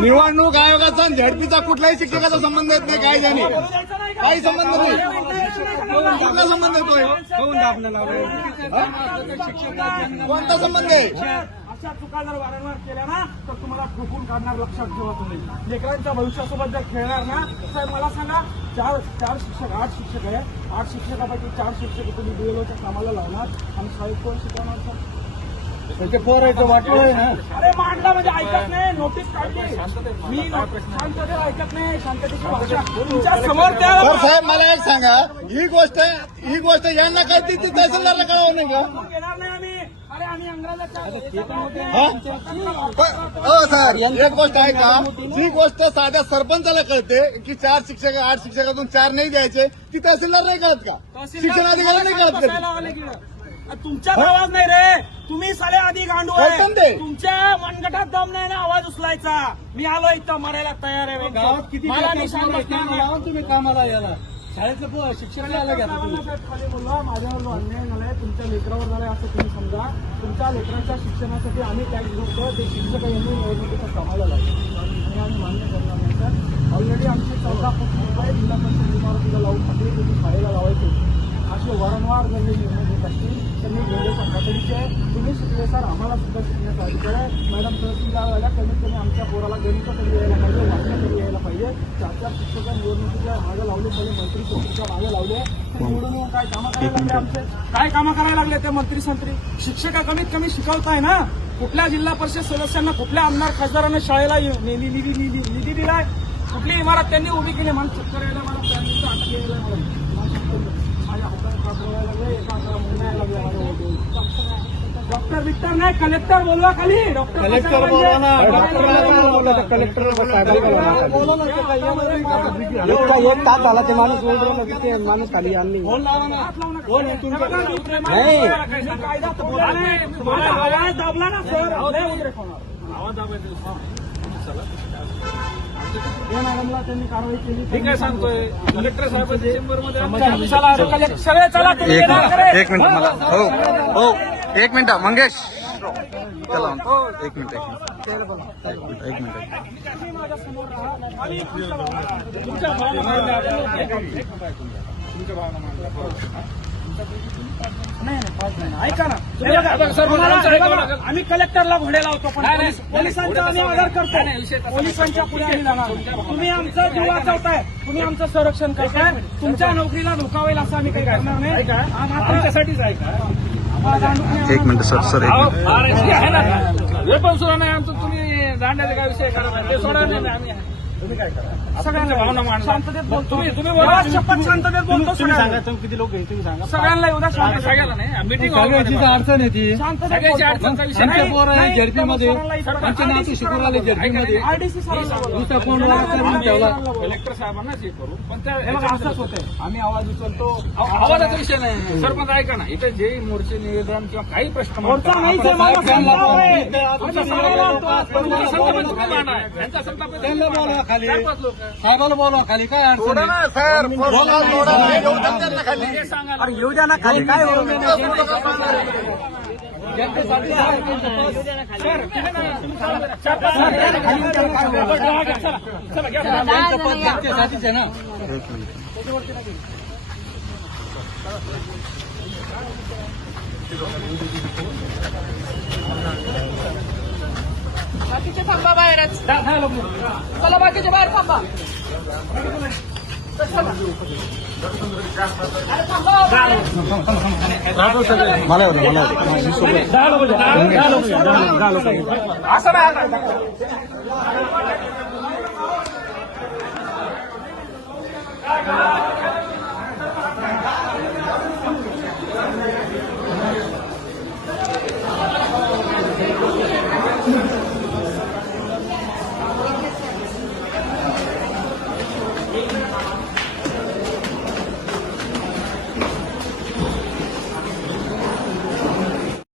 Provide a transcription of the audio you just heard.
निवडणूक आयोगाचा झडपीचा कुठल्याही शिक्षकाचा संबंध येत नाही. कायद्याने काही संबंध नाही. कुठला संबंध येतोय? कोणता संबंध आहे? अशा चुका जर वारंवार केल्या ना तर तुम्हाला ठोकून काढणार. लक्षात ठेवा तुम्ही. लेकरांच्या भविष्यासोबत जर खेळणार ना साहेब मला सांगा, चार शिक्षक 8 शिक्षक आहे. 8 शिक्षकापैकी 4 शिक्षक तुम्ही बीएलओच्या कामाला लावणार आणि शाळेत कोण शिकवणार सर? त्याचे पोरायचं वाटलं आहे ना. अरे मांडला म्हणजे ऐकत नाही. नोटीस काढली मी. शांततेत ऐकत नाही. शांततेची भाषा तुमच्या समोर त्या. तर साहेब मला एक सांगा, ही गोष्ट यांना काय ती तहसीलदारला कळवं नाही का? घेणार नाही आम्ही. अरे आम्ही अंग्रेजाच्या सर एक गोष्ट आहे का, जी गोष्ट साध्या सरपंचाला कळते की 4 शिक्षक 8 शिक्षकातून 4 नाही द्यायचे, ती तहसीलदार नाही कळत का? शिक्षणाधिकारी नाही कळत का? तुमच्यात आवाज नाही रे. तुम्ही साले आधी गांडू आहे. तुमच्या मनगटात दम नाही ना आवाज उचलायचा. मी आलो इथं मरायला तयार आहे. गावात किती मला निशाण बसणार तुम्ही कामाला याला शाळेचं शिक्षण यायला घ्या. खाली बोलला माझ्यावर अन्याय झालाय, तुमच्या लेकरावर झालाय असं तुम्ही समजा. तुमच्या लेकरांच्या शिक्षणासाठी आम्ही टॅक्स भरतो. ते शिक्षक यांनी निवडणुकीच्या कामाला लावतो आणि आम्ही मान्य करणार नाही सर. ऑलरेडी आमची 14 कोटी रुपये जिल्हा परिषद इमारतीला लावून टाकली. तुम्ही शाळेला लावायचे असे वारंवार जर निर्णय घेत असतील तर मी गेले तातडीचे. तुम्ही शिकले सर, आम्हाला सुद्धा शिकण्याचा अधिकार आहे. मॅडम तहसीलदार व्हायला कमीत कमी आमच्या पोराला गणित तरी यायला पाहिजे, वाचन तरी यायला पाहिजे. 4 शिक्षक निवडणुकीच्या मागे लावले, पहिले मंत्री संत्रीच्या मागे लावले. निवडून काय कामं करायला लागले आमचे? काय कामं करायला लागले ते मंत्री संत्री? शिक्षक कमीत कमी शिकवताय ना. कुठल्या जिल्हा परिषद सदस्यांना, कुठल्या आमदार खासदारांना शाळेला निधी दिलाय? कुठली इमारत त्यांनी उभी केली? मला चक्कर यायला, मला त्यांनी अटक यायला माझ्या हातात काढवायला लागले. एका मुंडायला लागले. डॉक्टर विक्टर नाही, कलेक्टर बोलवा खाली. कलेक्टर बोलवा ना. कलेक्टर एक तास झाला ते माणूस बोलतो ते माणूस खाली आणली. आवाज दाबला ना सर. आवाज दाबायचा. या मॅडमला त्यांनी कारवाई केली. ठीक आहे सांगतोय. कलेक्टर साहेबांच्या चेंबरमध्ये सगळे चला. एक मिनिट मला. हो 1 मिनिट मंगेश. चला 1 मिनिट. ऐका ना आम्ही कलेक्टरला घोडे लावतो पण पोलिसांचा आम्ही आदर करतो. पोलिसांच्या पुढे आम्ही जाणार. तुम्ही आमचं जीव वाचवताय, तुम्ही आमचं संरक्षण करताय. तुमच्या नोकरीला धोका होईल असं आम्ही काही करणार नाही. आमच्यासाठीच आहे का? 1 मिनिट सर. हे पण सुद्धा नाही आमचं. तुम्ही जाण्याचा काय विषय करा ते सोडा नाही. आम्ही तुम्ही काय करा. सगळ्यांना भावना मांडा. शांततेत बोलतो. तुम्ही बोला. शपथ शांततेत बोलतो. तुम्ही सांगा तुम्ही किती लोक तुम्ही सांगा. सगळ्यांना एवढा शांत. सगळ्याला नाही मीटिंग अडचण येते. सगळ्याची अडचणचा विषय नाही. झडपीमध्ये त्यांचे नातू शिकून आले झडपीमध्ये. आरडीसी दुसरा कोण करून ठेवला. कलेक्टर साहेबांना हे करू पण त्या असंच होते. आम्ही आवाज उचलतो. आवाजाचा विषय नाही. सरपंच ऐका ना, इथे जे मोर्चे निवेदन किंवा काही प्रश्न मोर्चा नाही सर. त्यांना बोलवा खाली. साहेबाला बोलवा खाली. काय अडचण नाही. सर अरे येऊ द्या ना खाली. काय जनतेसाठीच आहे ना. बाकीचे थांबा बाहेरच. चला बाकीचे बाहेर थांबा. मला असं नाही.